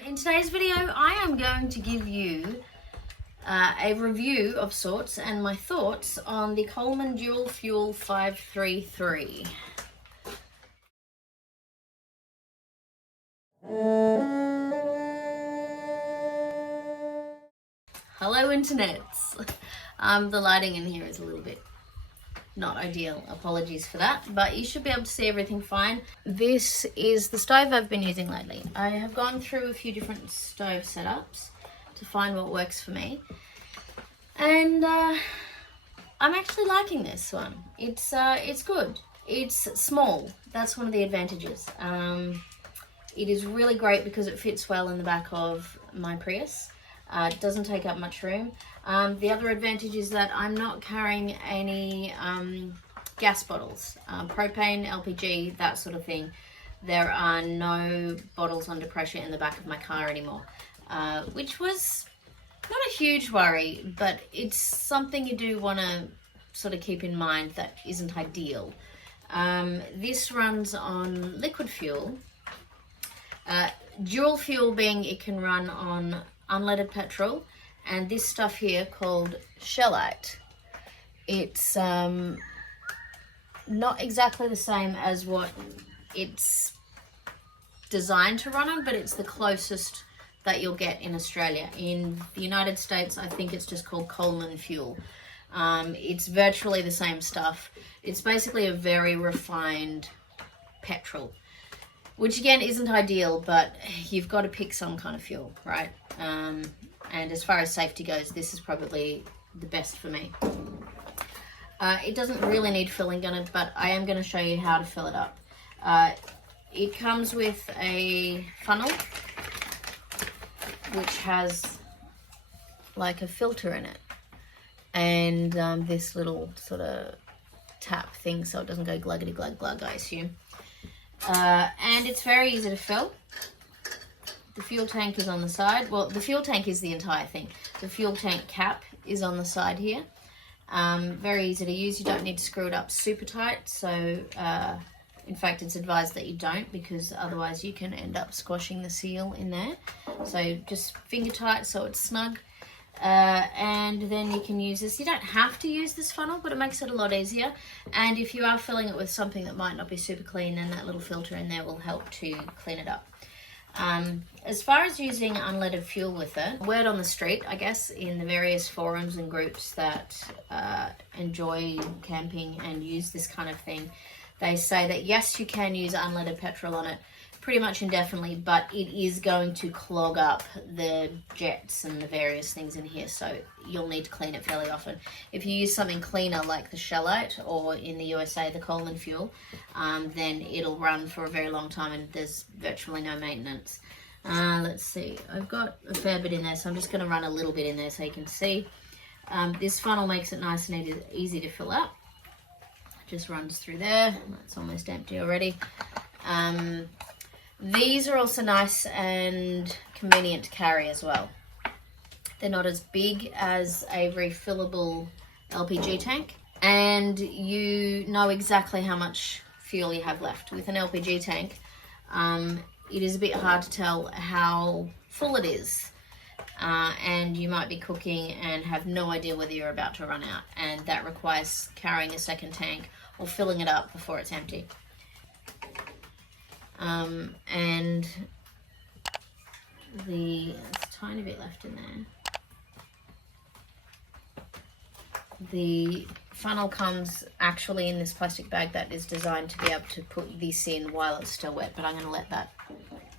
In today's video, I am going to give you a review of sorts and my thoughts on the Coleman Dual Fuel 533. Hello internets. The lighting in here is a little bit not ideal, apologies for that, but you should be able to see everything fine. This is the stove I've been using lately. I have gone through a few different stove setups to find what works for me, and I'm actually liking this one. It's good. It's small, that's one of the advantages. It is really great because it fits well in the back of my Prius. It doesn't take up much room. The other advantage is that I'm not carrying any gas bottles, propane, LPG, that sort of thing. There are no bottles under pressure in the back of my car anymore, which was not a huge worry, but it's something you do want to sort of keep in mind that isn't ideal. This runs on liquid fuel. Dual fuel being it can run on unleaded petrol, and this stuff here called shellite. It's not exactly the same as what it's designed to run on, but it's the closest that you'll get in Australia. In the United States, I think it's just called Coleman Fuel. It's virtually the same stuff. It's basically a very refined petrol, which again isn't ideal, but you've got to pick some kind of fuel, right? And as far as safety goes, this is probably the best for me. It doesn't really need filling on it, but I am going to show you how to fill it up. It comes with a funnel, which has like a filter in it, and this little sort of tap thing so it doesn't go gluggity glug glug, I assume. And it's very easy to fill. The fuel tank is on the side. Well, the fuel tank is the entire thing. The fuel tank cap is on the side here. Very easy to use. You don't need to screw it up super tight. So, in fact, it's advised that you don't, because otherwise you can end up squashing the seal in there. So just finger tight so it's snug. And then you can use this. You don't have to use this funnel, but it makes it a lot easier. And if you are filling it with something that might not be super clean, then that little filter in there will help to clean it up. As far as using unleaded fuel with it, word on the street, I guess, in the various forums and groups that enjoy camping and use this kind of thing, they say that yes, you can use unleaded petrol on it pretty much indefinitely, but it is going to clog up the jets and the various things in here, so you'll need to clean it fairly often. If you use something cleaner like the shellite, or in the USA the Coleman fuel, then it'll run for a very long time and there's virtually no maintenance. Let's see, I've got a fair bit in there, so I'm just going to run a little bit in there so you can see. This funnel makes it nice and easy to fill up. Just runs through there. It's almost empty already. These are also nice and convenient to carry as well. They're not as big as a refillable LPG tank, and you know exactly how much fuel you have left. With an LPG tank, it is a bit hard to tell how full it is, and you might be cooking and have no idea whether you're about to run out, and that requires carrying a second tank or filling it up before it's empty. And there's a tiny bit left in there. The funnel comes actually in this plastic bag that is designed to be able to put this in while it's still wet, but I'm going to let that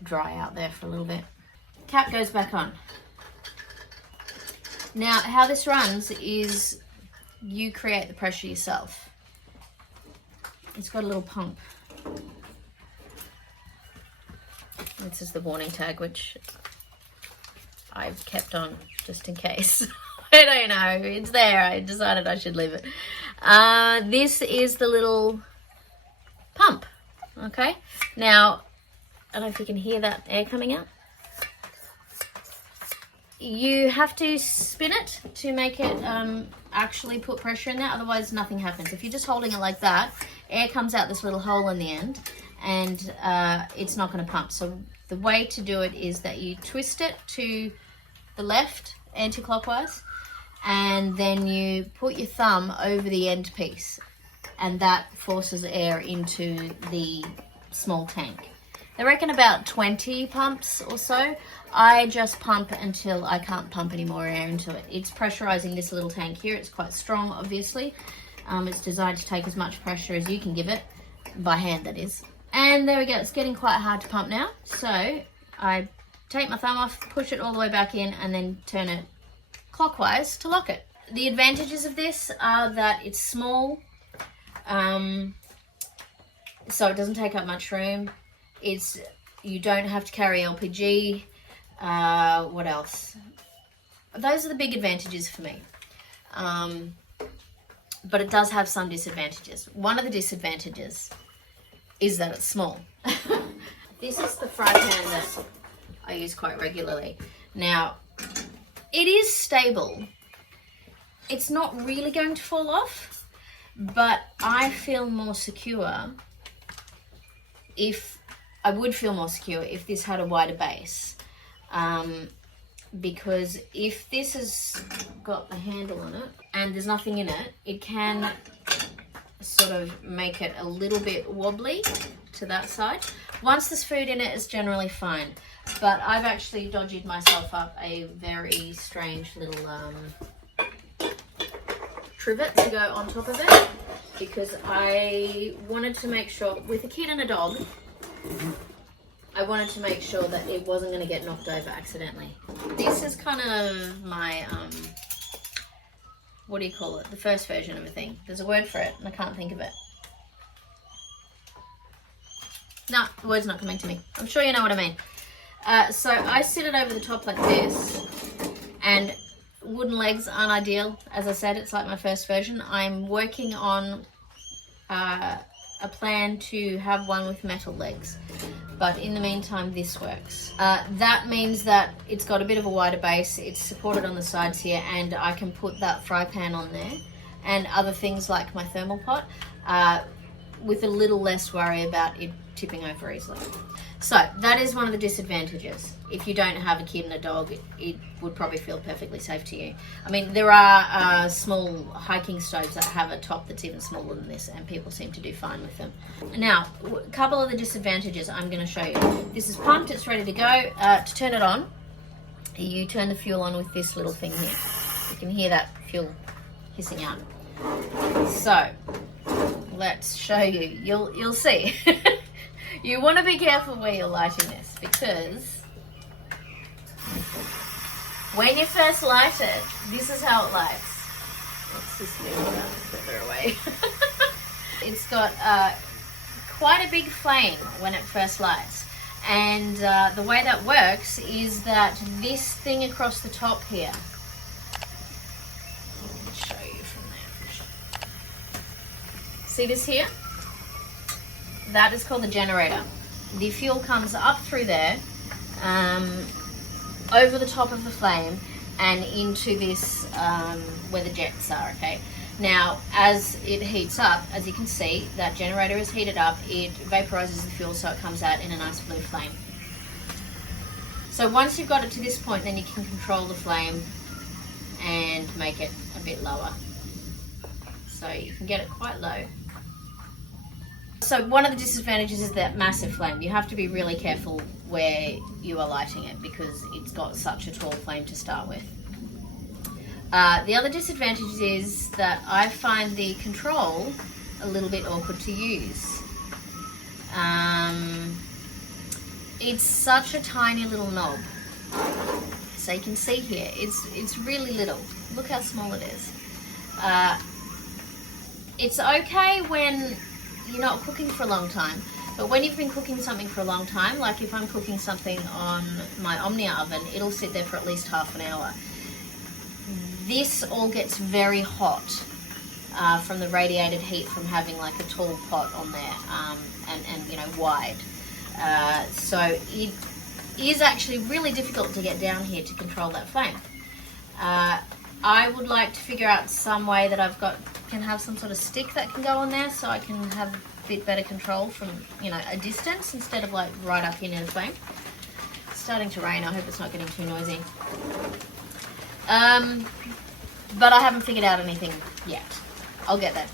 dry out there for a little bit. Cap goes back on. Now, how this runs is you create the pressure yourself. It's got a little pump. This is the warning tag, which I've kept on just in case. I don't know, it's there. I decided I should leave it. This is the little pump. Okay, now I don't know if you can hear that air coming out. You have to spin it to make it actually put pressure in there, otherwise nothing happens. If you're just holding it like that, air comes out this little hole in the end, and it's not going to pump. So The way to do it is that you twist it to the left, anti-clockwise, and then you put your thumb over the end piece, and that forces air into the small tank. They reckon about 20 pumps or so. I just pump until I can't pump any more air into it. It's pressurizing this little tank here. It's quite strong, obviously. It's designed to take as much pressure as you can give it, by hand that is. And there we go, it's getting quite hard to pump now. So I take my thumb off, push it all the way back in, and then turn it clockwise to lock it. The advantages of this are that it's small, so it doesn't take up much room. You don't have to carry LPG. What else? Those are the big advantages for me. But it does have some disadvantages. One of the disadvantages is that it's small. This is the fry pan that I use quite regularly. Now, it is stable. It's not really going to fall off, but I feel more secure if this had a wider base. Because if this has got the handle on it and there's nothing in it, it can sort of make it a little bit wobbly to that side. Once there's food in it, it's generally fine. But I've actually dodged myself up a very strange little trivet to go on top of it, because I wanted to make sure, with a kid and a dog, I wanted to make sure that it wasn't going to get knocked over accidentally. This is kind of my, what do you call it? The first version of a thing. There's a word for it and I can't think of it. No, the word's not coming to me. I'm sure you know what I mean. So I sit it over the top like this, and wooden legs aren't ideal. As I said, it's like my first version. I'm working on a plan to have one with metal legs, but in the meantime this works. That means that it's got a bit of a wider base, it's supported on the sides here, and I can put that fry pan on there and other things like my thermal pot with a little less worry about it tipping over easily. So that is one of the disadvantages. If you don't have a kid and a dog, it would probably feel perfectly safe to you. I mean, there are small hiking stoves that have a top that's even smaller than this, and people seem to do fine with them. Now, a couple of the disadvantages I'm going to show you. This is pumped, it's ready to go. To turn it on, you turn the fuel on with this little thing here. You can hear that fuel hissing out. So, let's show you. You'll see. You want to be careful where you're lighting this, because when you first light it, this is how it lights. Let's just move that further away. It's got quite a big flame when it first lights. And the way that works is that this thing across the top here, let me show you from there. See this here? That is called the generator. The fuel comes up through there, over the top of the flame, and into this where the jets are, okay? Now, as it heats up, as you can see, that generator is heated up, it vaporizes the fuel so it comes out in a nice blue flame. So once you've got it to this point, then you can control the flame and make it a bit lower. So you can get it quite low. So one of the disadvantages is that massive flame. You have to be really careful where you are lighting it, because it's got such a tall flame to start with. The other disadvantage is that I find the control a little bit awkward to use. It's such a tiny little knob. So you can see here, it's really little. Look how small it is. It's okay when you're not cooking for a long time, but when you've been cooking something for a long time, like if I'm cooking something on my Omnia oven, it'll sit there for at least half an hour. This all gets very hot from the radiated heat from having like a tall pot on there, and you know, wide. So it is actually really difficult to get down here to control that flame. I would like to figure out some way that can have some sort of stick that can go on there, so I can have a bit better control from, you know, a distance instead of like right up into the flame. starting to rain. I hope it's not getting too noisy. But I haven't figured out anything yet. I'll get there.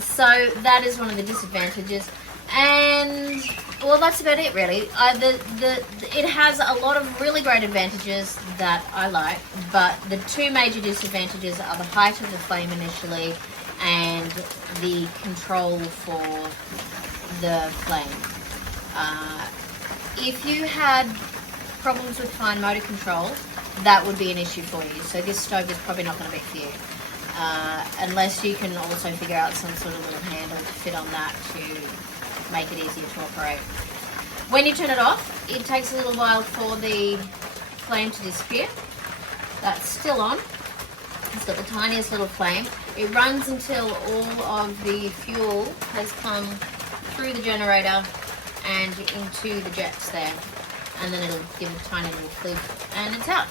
So that is one of the disadvantages. And, well, that's about it, really. It has a lot of really great advantages that I like, but the two major disadvantages are the height of the flame initially and the control for the flame. If you had problems with fine motor control, that would be an issue for you. So this stove is probably not going to be for you. Unless you can also figure out some sort of little handle to fit on that to make it easier to operate. When you turn it off, it takes a little while for the flame to disappear. That's still on. It's got the tiniest little flame. It runs until all of the fuel has come through the generator and into the jets there. And then it'll give a tiny little flip and it's out.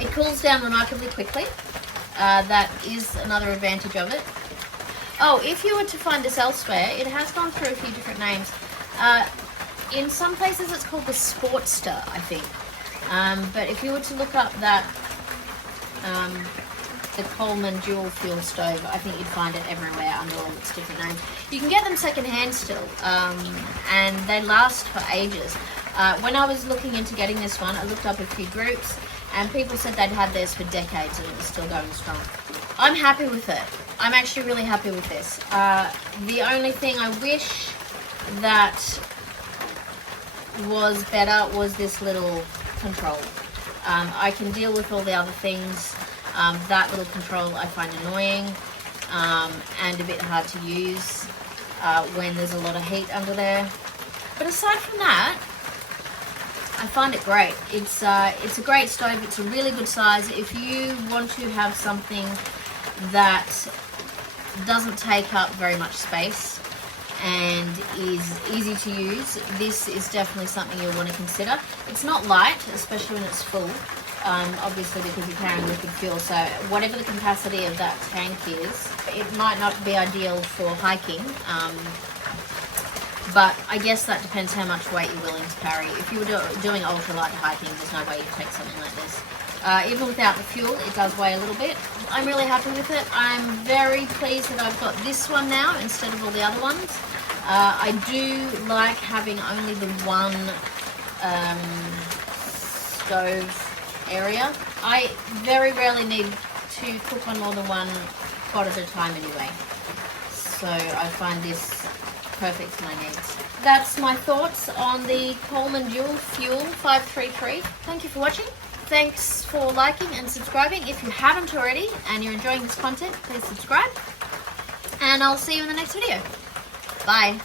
It cools down remarkably quickly. That is another advantage of it. Oh, if you were to find this elsewhere, it has gone through a few different names. In some places it's called the Sportster, I think. But if you were to look up that, the Coleman Dual Fuel stove, I think you'd find it everywhere under all its different names. You can get them secondhand still, and they last for ages. When I was looking into getting this one, I looked up a few groups, and people said they'd had theirs for decades and it was still going strong. I'm happy with it. I'm actually really happy with this. The only thing I wish that was better was this little control. I can deal with all the other things. That little control I find annoying and a bit hard to use when there's a lot of heat under there. But aside from that, I find it great. It's a great stove. It's a really good size. If you want to have something that doesn't take up very much space and is easy to use, this is definitely something you'll want to consider. It's not light, especially when it's full, obviously because you're carrying liquid fuel, so whatever the capacity of that tank is, it might not be ideal for hiking, but I guess that depends how much weight you're willing to carry. If you were doing ultralight hiking, there's no way you'd take something like this. Even without the fuel, it does weigh a little bit. I'm really happy with it. I'm very pleased that I've got this one now instead of all the other ones. I do like having only the one stove area. I very rarely need to cook on more than one pot at a time anyway. So I find this perfect for my needs. That's my thoughts on the Coleman Dual Fuel 533. Thank you for watching. Thanks for liking and subscribing. If you haven't already and you're enjoying this content, please subscribe. And I'll see you in the next video. Bye.